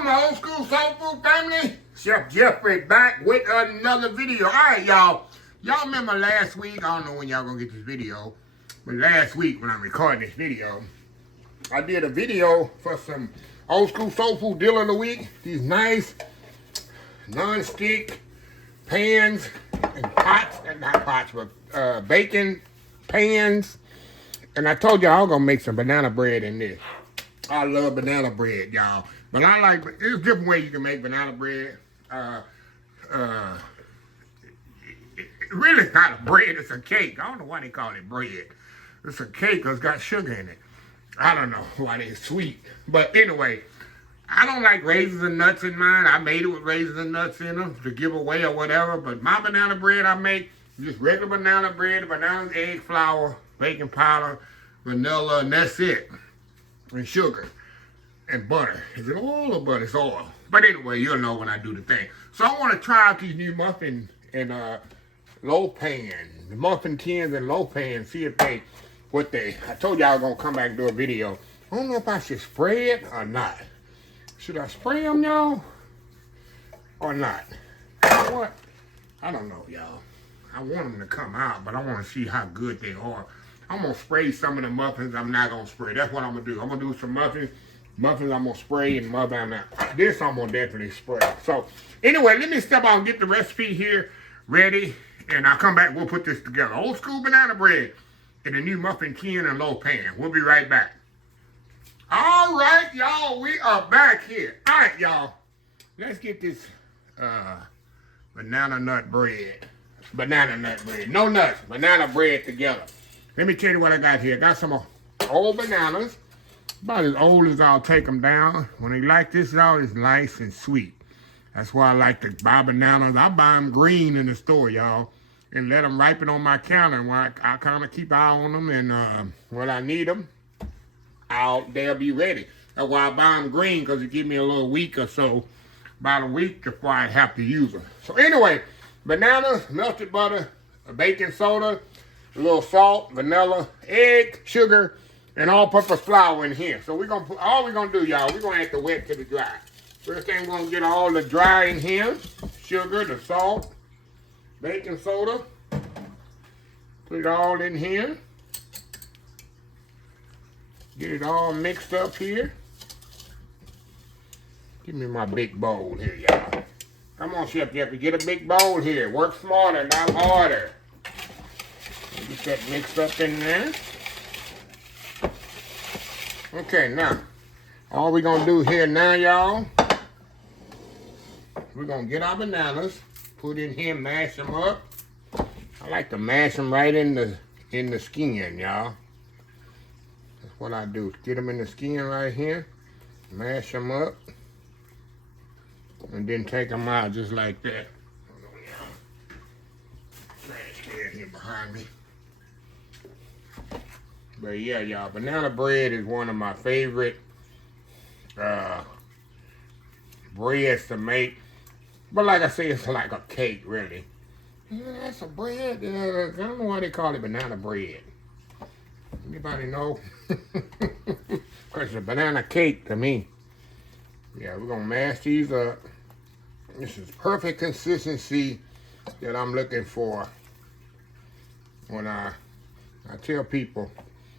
on, my old school soul food family? Chef Jeffrey back with another video. All right, y'all. Y'all remember last week? I don't know when y'all gonna get this video, but last week when I'm recording this video, I did a video for some old school soul food deal of the week. These nice non-stick pans and pots, and not pots, but bacon pans. And I told y'all I was gonna make some banana bread in this. I love banana bread, y'all. But I like, there's different ways you can make banana bread. Really, it's not a bread, it's a cake. I don't know why they call it bread. It's a cake because it's got sugar in it. I don't know why it's sweet. But anyway, I don't like raisins and nuts in mine. I made it with raisins and nuts in them to give away or whatever. But my banana bread I make is just regular banana bread, banana, egg, flour, baking powder, vanilla, and that's it. And sugar and butter. Is it oil or butter? It's oil. But anyway, you'll know when I do the thing. So I want to try out these new muffin and loaf pan, the muffin tins and loaf pans. See if they, I told y'all I was gonna come back and do a video. I don't know if I should spray it or not. Should I spray them, y'all, or not? You know what? I don't know, y'all. I want them to come out, but I want to see how good they are. I'm going to spray some of the muffins. I'm not going to spray. That's what I'm going to do. I'm going to do some muffins. Muffins I'm going to spray and muffins. This I'm going to definitely spray. So, anyway, let me step out and get the recipe here ready. And I'll come back. We'll put this together. Old school banana bread in a new muffin tin and loaf pan. We'll be right back. All right, y'all. We are back here. All right, y'all. Let's get this banana nut bread. Banana nut bread. No nuts. Banana bread together. Let me tell you what I got here. I got some old bananas. About as old as I'll take them down. When they like this, y'all, it's nice and sweet. That's why I like to buy bananas. I buy them green in the store, y'all. And let them ripen on my counter. And while I kind of keep an eye on them. And when I need them, they'll be ready. That's why I buy them green. Because it gives me a little week or so. About a week before I have to use them. So anyway, bananas, melted butter, baking soda, a little salt, vanilla, egg, sugar, and all-purpose flour in here. So we're gonna put all we're gonna do, y'all. We're gonna add the wet to the dry. First thing we're gonna get all the dry in here: sugar, the salt, baking soda. Put it all in here. Get it all mixed up here. Give me my big bowl here, y'all. Come on, Chef Jeffrey, get a big bowl here. Work smarter, not harder. Get that mixed up in there. Okay, now, all we're going to do here now, y'all, we're going to get our bananas, put in here, mash them up. I like to mash them right in the skin, y'all. That's what I do. Get them in the skin right here, mash them up, and then take them out just like that. Hold on, y'all. Trash can here behind me. But yeah, y'all, banana bread is one of my favorite breads to make. But like I say, it's like a cake, really. Yeah, that's a bread. I don't know why they call it banana bread. Anybody know? Because it's a banana cake to me. Yeah, we're going to mash these up. This is perfect consistency that I'm looking for when I tell people,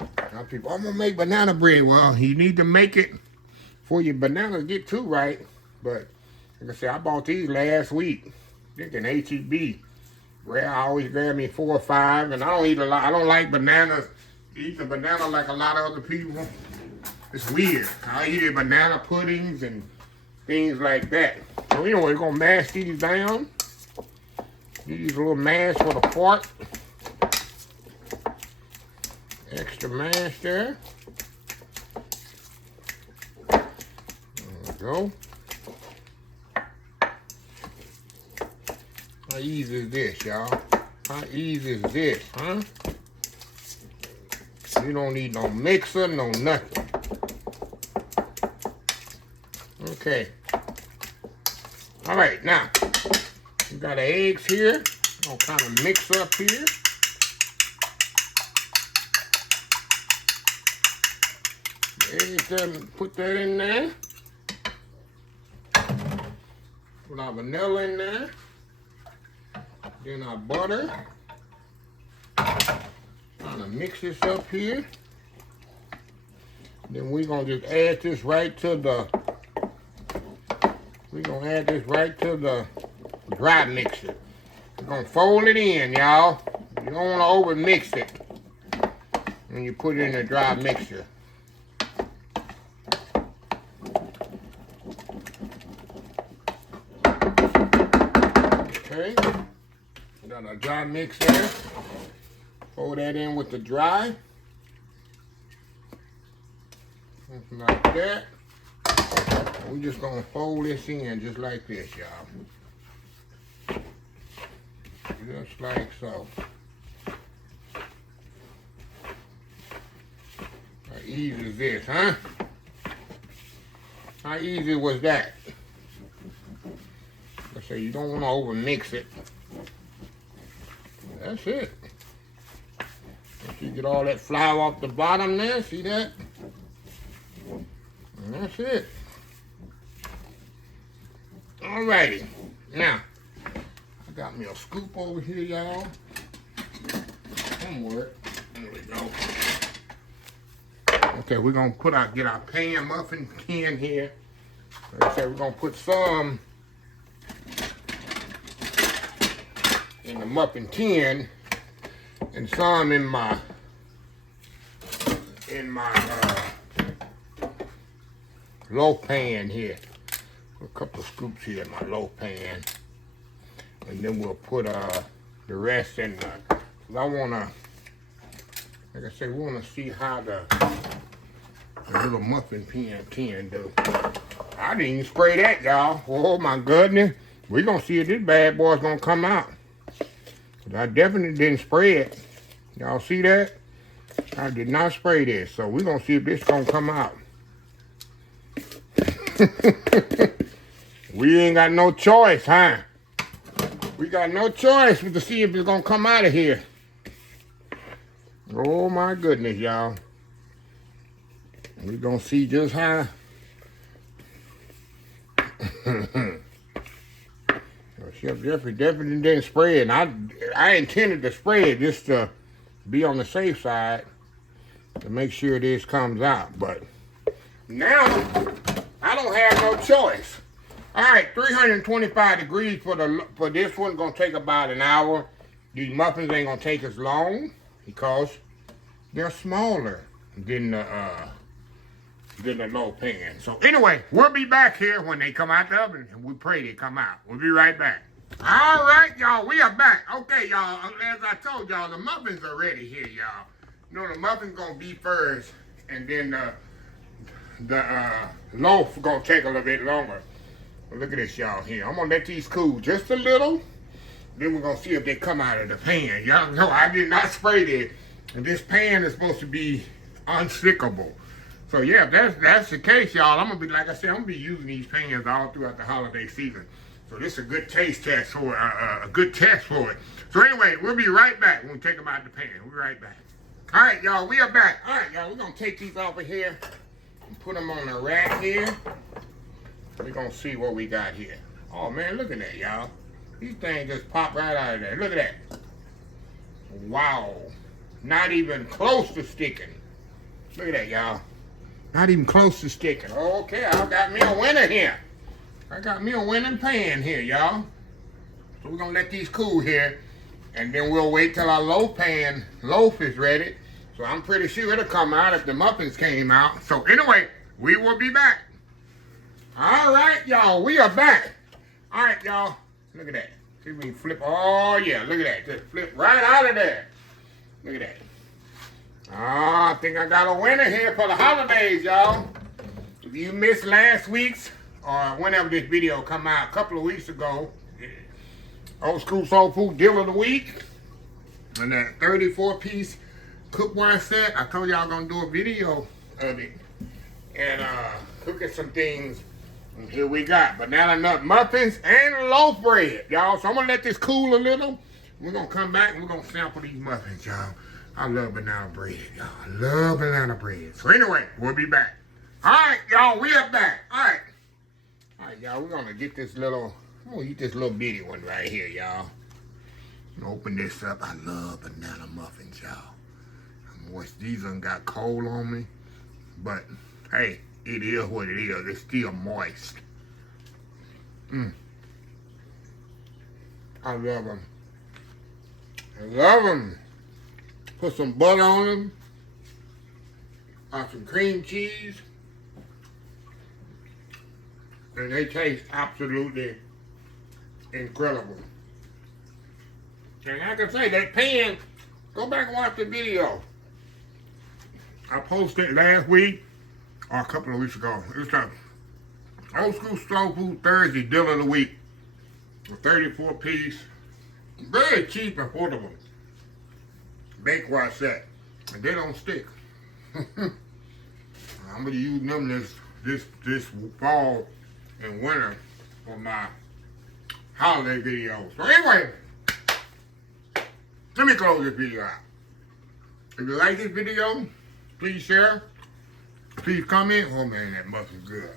I'm gonna make banana bread. Well, you need to make it before your bananas get too right. But like I said, I bought these last week. Thinking H-E-B. Well, I always grab me 4 or 5, and I don't eat a lot. I don't like bananas. Eat the banana like a lot of other people. It's weird. I eat banana puddings and things like that. So anyway, we're gonna mash these down. These a little mash for the fork. Extra mash there. There we go. How easy is this, y'all? How easy is this, huh? You don't need no mixer, no nothing. Okay. All right, now, we got the eggs here. I'll kind of mix up here. Eggs, put that in there. Put our vanilla in there. Then our butter. Kind of mix this up here. Then we're gonna just add this right to the. We're gonna add this right to the dry mixer. We're gonna fold it in, y'all. You don't wanna over mix it when you put it in the dry mixer. Okay, we got our dry mix there. Fold that in with the dry. Something like that. We're just gonna fold this in just like this, y'all. Just like so. How easy is this, huh? How easy was that? I say you don't want to over mix it. That's it. Once you get all that flour off the bottom there, see that? And that's it. Alrighty. Now, I got me a scoop over here, y'all. Somewhere. There we go. Okay, we're gonna get our pan muffin tin here. Like I said, we're gonna put some in the muffin tin and some in my loaf pan here. Put a couple of scoops here in my loaf pan, and then we'll put the rest in the. Cause I wanna, like I said, we wanna see how the little muffin tin do. I didn't even spray that, y'all. Oh my goodness, we gonna see if this bad boy's gonna come out. Cause I definitely didn't spray it. Y'all see that? I did not spray this, so we're gonna see if this gonna come out. We ain't got no choice, huh? We got no choice to see if it's gonna come out of here. Oh my goodness, y'all. We're gonna see just how. Chef Jeffrey definitely didn't spray it. And I intended to spray it just to be on the safe side to make sure this comes out. But now I don't have no choice. All right, 325 degrees for this one. Gonna take about an hour. These muffins ain't gonna take as long because they're smaller than the low pan. So anyway, we'll be back here when they come out the oven, and we pray they come out. We'll be right back. All right, y'all, we are back. Okay, y'all, as I told y'all, the muffins are ready here, y'all. You know, the muffin's gonna be first, and then the loaf gonna take a little bit longer. But look at this, y'all, here. I'm gonna let these cool just a little. Then we're gonna see if they come out of the pan. Y'all know I did not spray this. And this pan is supposed to be unstickable. So yeah, if that's the case, y'all, I'm gonna be, like I said, I'm gonna be using these pans all throughout the holiday season. So this is a good taste test for a good test for it. So anyway, we'll be right back when we take them out of the pan. We'll be right back. All right, y'all, we are back. All right, y'all, we're gonna take these off of here and put them on the rack here. We're gonna see what we got here. Oh man, look at that, y'all. These things just pop right out of there. Look at that. Wow. Not even close to sticking. Look at that, y'all. Not even close to sticking. Okay, I got me a winner here. I got me a winning pan here, y'all. So we're gonna let these cool here, and then we'll wait till our loaf is ready. So I'm pretty sure it'll come out if the muffins came out. So anyway, we will be back. All right, y'all, we are back. All right, y'all, look at that. See if we can flip. Oh yeah, look at that. Just flip right out of there. Look at that. Oh, I think I got a winner here for the holidays, y'all. If you missed last week's, or whenever this video come out, a couple of weeks ago, Old School Soul Food Deal of the Week, and that 34-piece cookware set, I told y'all gonna do a video of it, and cook at some things, and here we got banana nut muffins and loaf bread, y'all. So I'm gonna let this cool a little. We're gonna come back and we're gonna sample these muffins, y'all. I love banana bread, y'all. I love banana bread. So anyway, we'll be back. All right, y'all, we are back. All right, y'all, we're gonna get this little, I'm gonna eat this little bitty one right here, y'all. Open this up. I love banana muffins, y'all. These done got cold on me, but hey, it is what it is. It's still moist. I love them. I love them. Put some butter on them. Some cream cheese. And they taste absolutely incredible. And like I say, that pan, go back and watch the video. I posted last week, or a couple of weeks ago. It's a old school slow food Thursday deal of the week. A 34 piece, very cheap and affordable. Bake where I set. And they don't stick. I'm gonna use them this fall and winter for my holiday videos. So anyway, let me close this video out. If you like this video, please share. Please comment. Oh man, that muffin's good.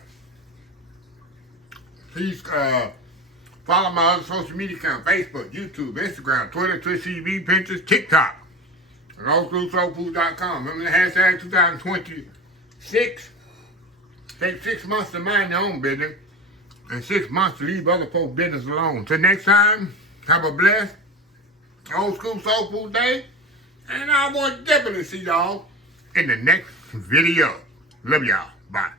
Please follow my other social media accounts: Facebook, YouTube, Instagram, Twitter, Twitch TV, Pinterest, TikTok, and oldskoolsoulfood.com. Remember the hashtag 2026. Take 6 months to mind your own business and 6 months to leave other folks' business alone. Till next time, have a blessed Old School Soul Food Day, and I will definitely see y'all in the next video. Love y'all. Bye.